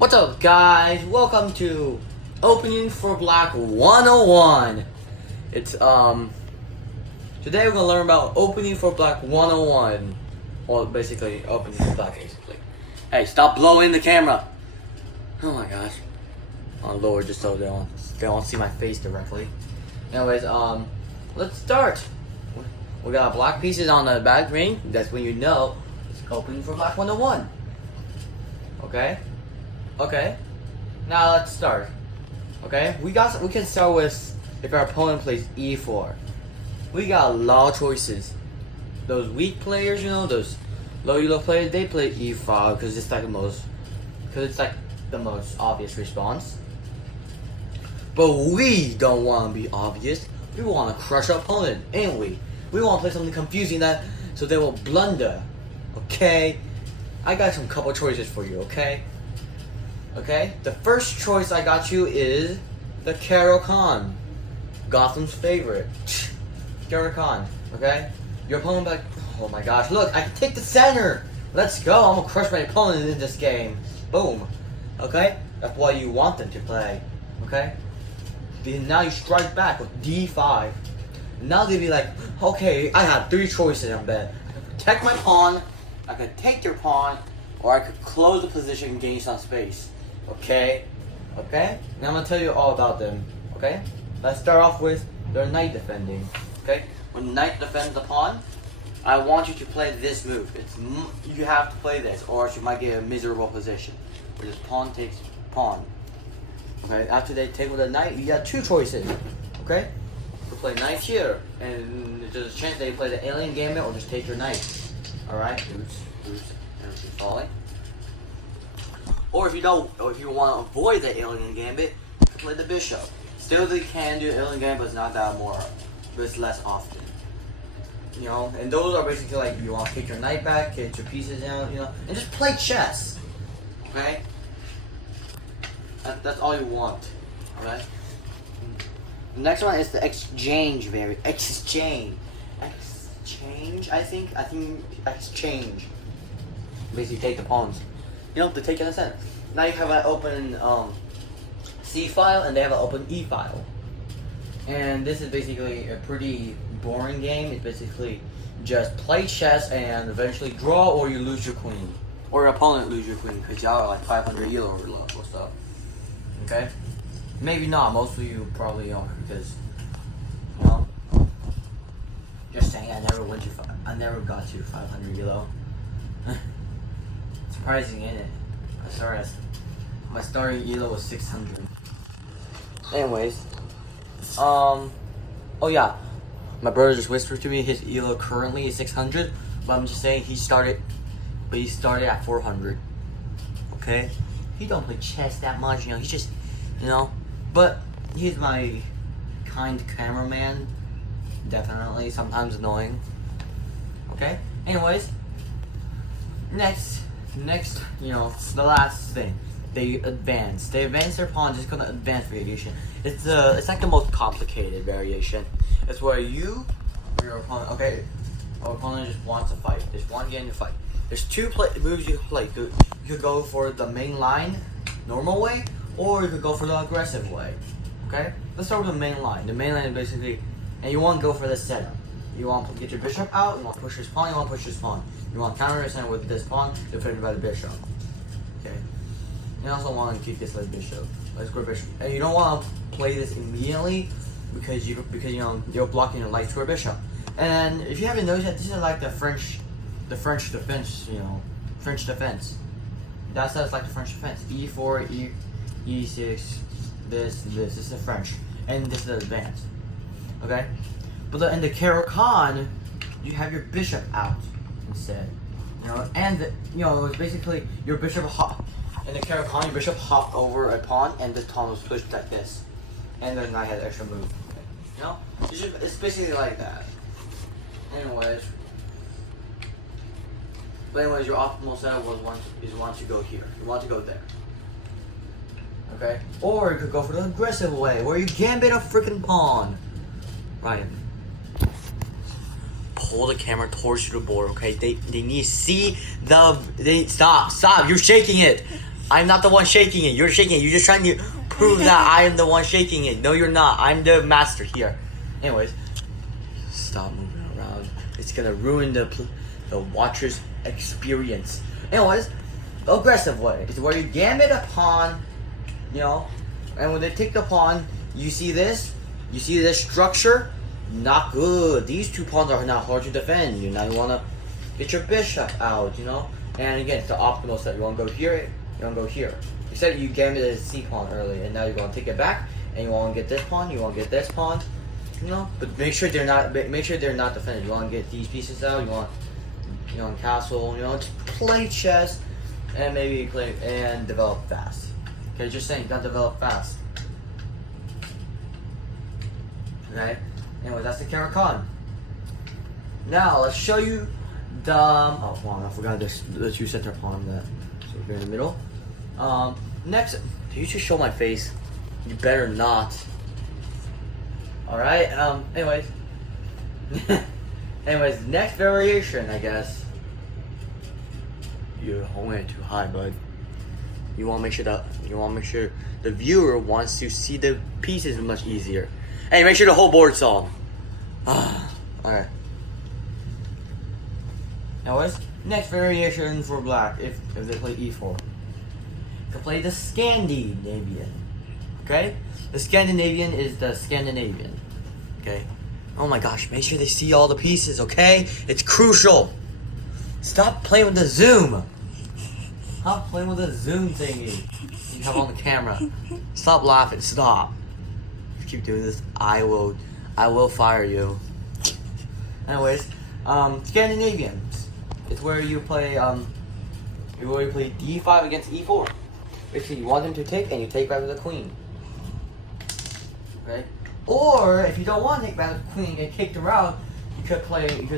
What's up, guys? Welcome to Opening for Black 101. It's today we're gonna learn about Opening for Black 101. Well, basically Opening for Black, basically. Hey, stop blowing the camera! Oh my gosh. I'll lower just so they don't see my face directly. Anyways, let's start. We got black pieces on the back ring. That's when you know it's Opening for Black 101. Okay. Now let's start. Okay, we can start with if our opponent plays e4. We got a lot of choices. Those weak players, those low elo players, they play e5 because it's like the most obvious response. But we don't want to be obvious. We want to crush our opponent, ain't we? We want to play something confusing so they will blunder. Okay, I got some couple choices for you. Okay, the first choice I got you is the Caro-Kann, Gotham's favorite. Caro-Kann, okay? Your opponent like, oh my gosh, look, I can take the center. Let's go, I'm gonna crush my opponent in this game. Boom, okay? That's what you want them to play, okay? Then now you strike back with d5. Now they'd be like, okay, I have three choices on bed. I can protect my pawn, I could take your pawn, or I could close the position and gain some space. Okay? Now I'm gonna tell you all about them. Okay? Let's start off with their knight defending. Okay? When knight defends the pawn, I want you to play this move. You have to play this, or else you might get a miserable position. Where this pawn takes pawn. Okay? After they take with a knight, you got two choices. Okay? You play knight here, and there's a chance that you play the alien gambit, or just take your knight. Alright? Oops. Everything falling. Or if you want to avoid the alien gambit, you can play the bishop. Still, they can do alien gambit, but it's not that but it's less often. And those are basically like you want to take your knight back, get your pieces down, and just play chess. Okay. That's all you want. Alright. The next one is the exchange Exchange. I think exchange. Basically, take the pawns. To take in a sense. Now you have an open C file and they have an open E file. And this is basically a pretty boring game. It's basically just play chess and eventually draw, or you lose your queen. Or your opponent lose your queen because y'all are like 500 yellow or stuff. Okay? Maybe not. Most of you probably are because, just saying, I never got you 500 yellow. Surprising, ain't it? My starting elo was 600. Anyways, oh yeah, my brother just whispered to me his elo currently is 600, but I'm just saying he started at 400. Okay, he don't play chess that much, he's just, but he's my kind cameraman. Definitely, sometimes annoying. Okay. Anyways, next, the last thing. They advance their pawn, just gonna advance variation. It's like the most complicated variation. It's where you or your opponent, our opponent just wants to fight. Just want to get in a fight. There's two moves you can play. You could go for the main line, normal way, or you could go for the aggressive way. Okay? Let's start with the main line. The main line is basically, and you want to go for the setup. You want to get your bishop out, you want to push his pawn, You want to counter his hand with this pawn, defended by the bishop. Okay. You also want to keep this like bishop. Let's go bishop. And you don't want to play this immediately because you're blocking your light square bishop. And if you haven't noticed yet, this is like the French defense, French defense. That's like the French defense. E4, E6, this is the French. And this is the advance. Okay? But in the Caro-Kann, you have your bishop out instead. And it's basically your bishop hop. In the Caro-Kann, your bishop hopped over a pawn and the pawn was pushed like this. And then I had extra move. It's basically like that. Anyways, your optimal setup is once you go here. You want to go there. Okay? Or you could go for the aggressive way, where you gambit a freaking pawn. Right. Pull the camera towards the board, okay? They need to see stop, you're shaking it. I'm not the one shaking it. You're shaking it. You're just trying to prove that I am the one shaking it. No, you're not. I'm the master here. Anyways, stop moving around. It's gonna ruin the watcher's experience. Anyways, the aggressive way is where you gambit a pawn, you know, and when they take the pawn, you see this structure. Not good. These two pawns are not hard to defend. You now you wanna get your bishop out, you know. And again, it's the optimal set. You wanna go here. You wanna go here. Except you gambited a C pawn early, and now you're gonna take it back, and you wanna get this pawn. You wanna get this pawn. You know, but make sure they're not defended. You want to get these pieces out. You want castle. You know, just play chess, and maybe play and develop fast. Okay, just saying, you gotta develop fast. Okay. Anyway, that's the Caro-Kann. Now let's show you the pawn. I forgot the two center pawn that. So here in the middle. Next, did you just show my face? You better not. Alright, anyways. Anyways, next variation, I guess. You're holding it too high, bud. You wanna make sure the viewer wants to see the pieces much easier. Hey, make sure the whole board's on. Alright. Anyways, next variation for black, if they play e4. You can play the Scandinavian. Okay? The Scandinavian is the Scandinavian. Okay? Oh my gosh, make sure they see all the pieces, okay? It's crucial. Stop playing with the zoom. Stop playing with the zoom thingy you have on the camera. Stop laughing, stop. If you keep doing this, I will fire you. Anyways, Scandinavian. It's where you play d5 against e4. Basically, you want him to take, and you take back with the queen. Okay? Or if you don't want to take back with the queen and kick the route, you could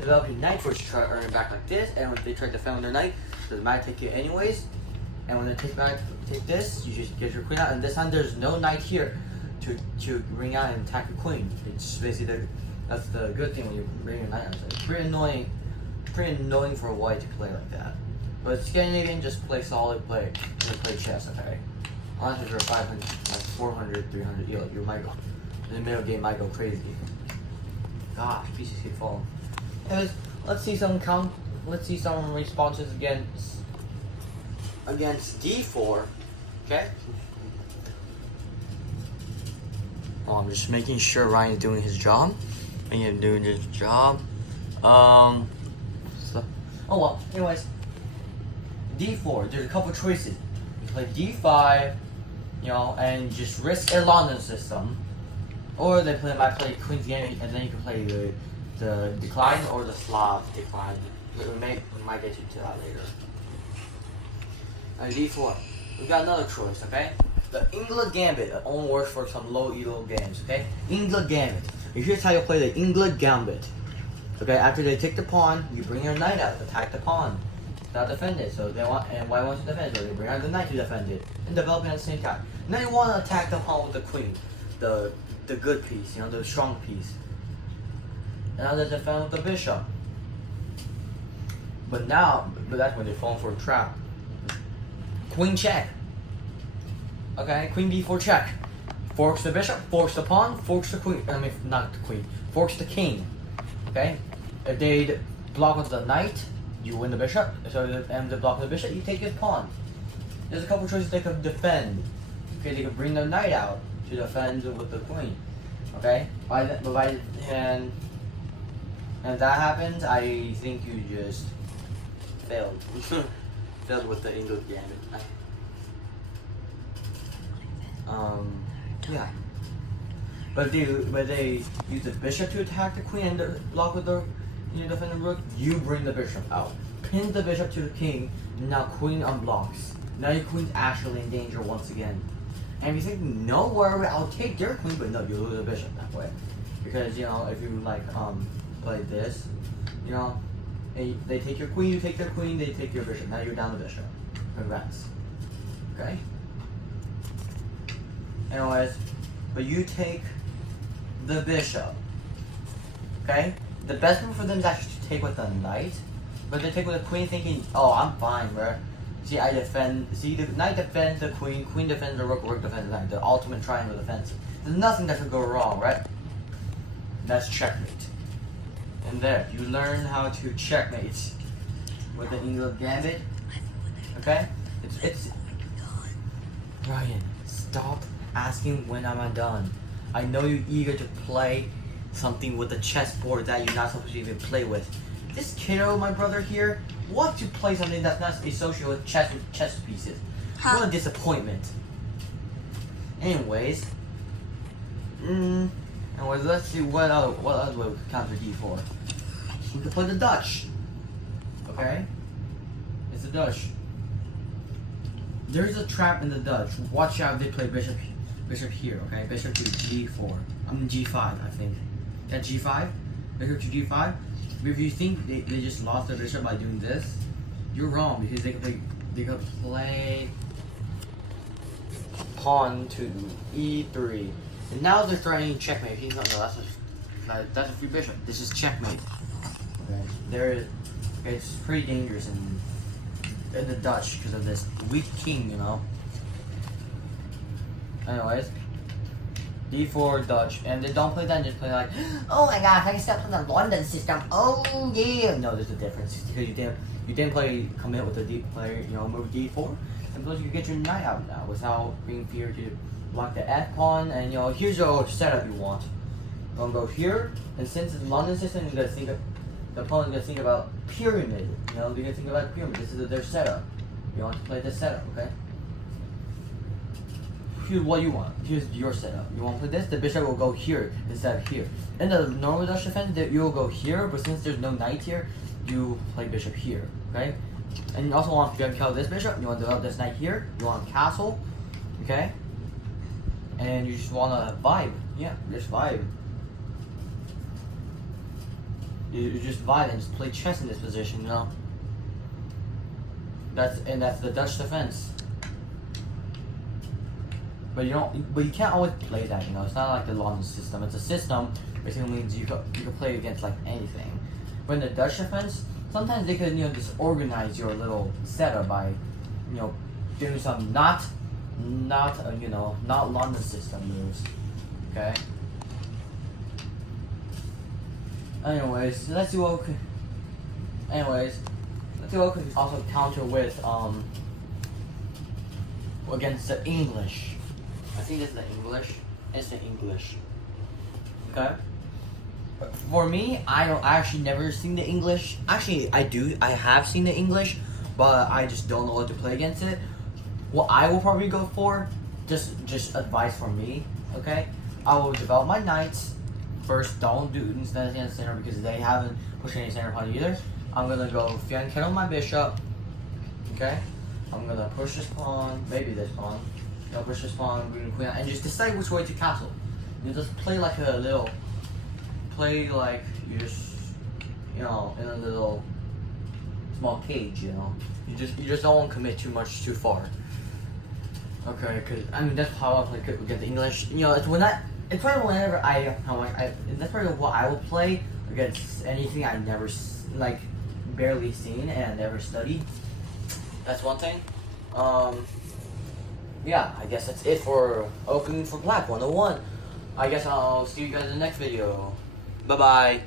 develop your knight first, try to earn it back like this, and when they try to defend with their knight, so they might take it anyways. And when they take this, you just get your queen out, and this time there's no knight here to bring out and attack the queen. It's basically that's the good thing when you bring your knight out. It's pretty annoying for a white to play like that. But Scandinavian, just play solid play. Just play chess, okay? Unless if you're 500, like 400, 300, you might go. In the middle game, might go crazy. Gosh, pieces keep falling. Anyways, let's see some responses against d4. Okay. Oh, I'm just making sure Ryan's doing his job. Oh well. Anyways. d4, there's a couple choices. You play d5, you know, and just risk a London system. Or they might play Queen's Game, and then you can play the decline or the Slav decline. We might get to that later. d4, we got another choice, okay? The England Gambit. It only works for some low elo games, okay? England Gambit. Here's how you play the England Gambit. Okay, after they take the pawn, you bring your knight out, attack the pawn. Not defend it, so they want, and why won't you defend it? So they bring out the knight to defend it, and develop it at the same time. Now you want to attack the pawn with the queen, the good piece, you know, the strong piece. And now they defend with the bishop. But that's when they fall for a trap. Queen check. Okay, queen b4 check. Forks the bishop, forks the pawn, forks the queen. I mean, not the queen. Forks the king. Okay, if they block with the knight, you win the bishop. So and they block with the bishop, you take his pawn. There's a couple choices they could defend. Okay, they could bring the knight out to defend with the queen. Okay, and if that happens, I think you just failed. Failed with the English Gambit. Yeah. But they use the bishop to attack the queen and block with the defend the rook. You bring the bishop out, pin the bishop to the king. Now queen unblocks. Now your queen's actually in danger once again. And you think, no worry, I'll take their queen, but no, you lose the bishop that way. Because if you play this, they take your queen, you take their queen, they take your bishop. Now you're down the bishop. Congrats. Okay. Anyways, but you take the bishop. Okay? The best move for them is actually to take with the knight. But they take with the queen thinking, oh, I'm fine, bro. See, I defend. See, the knight defends the queen. Queen defends the rook. Rook defends the knight. The ultimate triangle defense. There's nothing that could go wrong, right? That's checkmate. And there, you learn how to checkmate with the England Gambit. Okay? It's. Ryan, stop asking when am I done. I know you're eager to play something with a chessboard that you're not supposed to even play with. This kiddo, my brother here, wants to play something that's not associated with chess pieces. What a disappointment. Anyways, let's see what other way we could counter d4. We could play the Dutch. Okay, it's the Dutch. There's a trap in the Dutch. Watch out if they play bishop here. Okay, bishop to g4. I mean g5, I think. At g5, bishop to g5. If you think they just lost their bishop by doing this, you're wrong, because they could play pawn to e3, and now they're threatening checkmate. No, that's a free bishop. This is checkmate. Okay, it's pretty dangerous in the Dutch because of this weak king, you know. Anyways, d4 Dutch, and they don't play that. Just play like, oh my gosh, I can step on the London system. Oh yeah. No, there's a difference because you didn't play commit with the d player. You know, move d4, and plus you get your knight out now without being feared to block the f pawn. And you know, here's your setup you want. You're gonna go here, and since it's London system, you're gonna think of the opponent's gonna think about pyramid. You know, they're gonna think about pyramid. This is their setup. You want to play this setup, okay? Here's what you want. Here's your setup. You want to play this? The bishop will go here instead of here. In the normal Dutch defense, you will go here, but since there's no knight here, you play bishop here, okay? And you also want to kill this bishop. You want to develop this knight here. You want a castle, okay? And you just want to vibe. Yeah, just vibe. You just vibe and just play chess in this position, you know? That's the Dutch defense. But you can't always play that, you know. It's not like the London system. It's a system, basically means you could play against like anything. But in the Dutch defense, sometimes they could, you know, disorganize your little setup by, you know, doing some not London system moves. Okay. Anyways, let's see what we can also counter with against the English. I think it's the English. It's the English. Okay. But for me, I actually never seen the English. Actually, I do. I have seen the English, but I just don't know what to play against it. What I will probably go for, just advice from me. Okay. I will develop my knights. First, don't do instead of center because they haven't pushed any center pawn either. I'm gonna go fianchetto my bishop. Okay. I'm gonna push this pawn, maybe this pawn. I'll push this pawn, green queen, and just decide which way to castle. You just play like a little, you just, you know, in a little small cage. You know, you just don't want to commit too much too far. Okay, cause I mean that's how I play against the English. You know, it's probably whenever that's probably what I would play against anything I never barely seen and never studied. That's one thing. Yeah, I guess that's it for Opening for Black 101. I guess I'll see you guys in the next video. Bye bye.